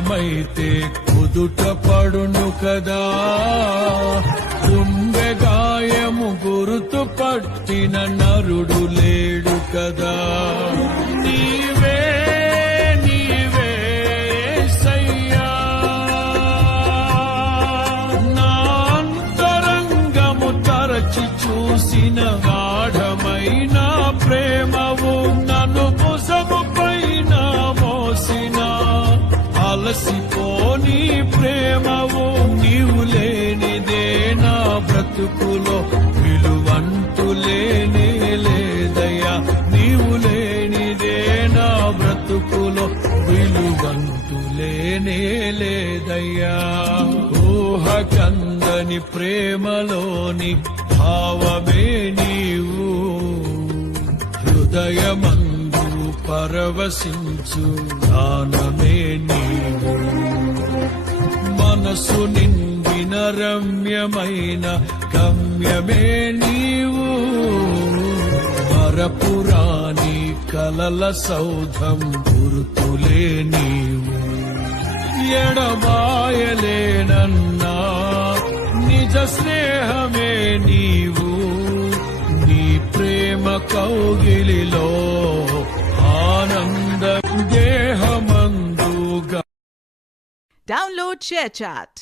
గాయమైతే కుదుట పడును కదా, గుండె గాయము గురుతు పట్టిన నరుడు లేడు కదా. నీవే నీవే యేసయ్యా, నా అంతరంగము తరచి చూసిన గాఢమైన ప్రేమవు, నన్ను భుజము పైన మోసిన అలసిపోని ప్రేమవు. నీవు లేనిదే నా బ్రతుకులో విలువంటూ లేనే లేదయ్యా, నీవు లేనిదే నా బ్రతుకులో విలువంటూ లేనే లేదయ్యా. ఊహకందని ప్రేమలోని భావమే నీవు, హృదయమందు పరవశించు గానమే నీవు. మనసు నిండిన రమ్యమైన గమ్యమే నీవు, మరపురాని కలల సౌధం గుర్తులే నీవు. ఎడబాయలేనన్నా నిజ స్నేహమే నీవు, నీ ప్రేమ కౌగిలిలో ఆనంద దేహమందుగా. Download ShareChat.